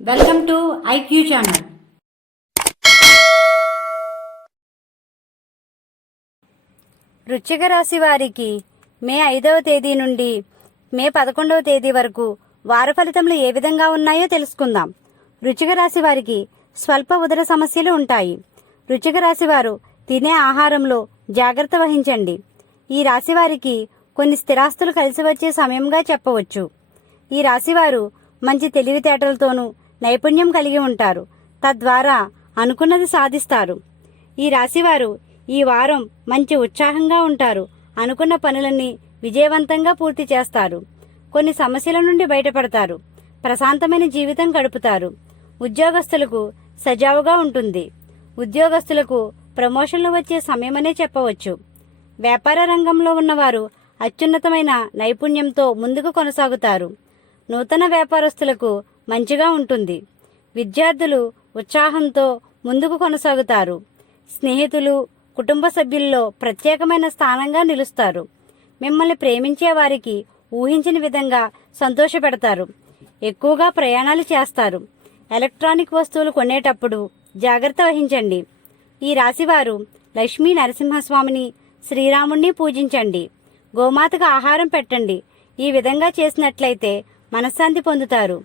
Welcome to IQ channel. వృశ్చిక రాశి వారికి మే ఐదవ తేదీ నుండి మే పదకొండవ తేదీ వరకు వార ఫలితములు ఏ విధంగా ఉన్నాయో తెలుసుకుందాం. వృశ్చిక రాశి వారికి స్వల్ప ఉదర సమస్యలు ఉంటాయి. వృశ్చిక రాశి వారు తినే ఆహారంలో జాగ్రత్త వహించండి. ఈ రాశి వారికి కొన్ని స్థిరాస్తులు కలిసి వచ్చే సమయంగా చెప్పవచ్చు. ఈ రాశివారు మంచి తెలివితేటలతోనూ నైపుణ్యం కలిగి ఉంటారు. తద్వారా అనుకున్నది సాధిస్తారు. ఈ రాశివారు ఈ వారం మంచి ఉత్సాహంగా ఉంటారు. అనుకున్న పనులన్నీ విజయవంతంగా పూర్తి చేస్తారు. కొన్ని సమస్యల నుండి బయటపడతారు. ప్రశాంతమైన జీవితం గడుపుతారు. ఉద్యోగస్తులకు సజావుగా ఉంటుంది. ఉద్యోగస్తులకు ప్రమోషన్లు వచ్చే సమయమనే చెప్పవచ్చు. వ్యాపార రంగంలో ఉన్నవారు అత్యున్నతమైన నైపుణ్యంతో ముందుకు కొనసాగుతారు. నూతన వ్యాపారస్తులకు మంచిగా ఉంటుంది. విద్యార్థులు ఉత్సాహంతో ముందుకు కొనసాగుతారు. స్నేహితులు కుటుంబ సభ్యుల్లో ప్రత్యేకమైన స్థానంగా నిలుస్తారు. మిమ్మల్ని ప్రేమించే వారికి ఊహించిన విధంగా సంతోషపెడతారు. ఎక్కువగా ప్రయాణాలు చేస్తారు. ఎలక్ట్రానిక్ వస్తువులు కొనేటప్పుడు జాగ్రత్త వహించండి. ఈ రాశివారు లక్ష్మీ నరసింహస్వామిని శ్రీరాముణ్ణి పూజించండి. గోమాతకు ఆహారం పెట్టండి. ఈ విధంగా చేసినట్లయితే మనశ్శాంతి పొందుతారు.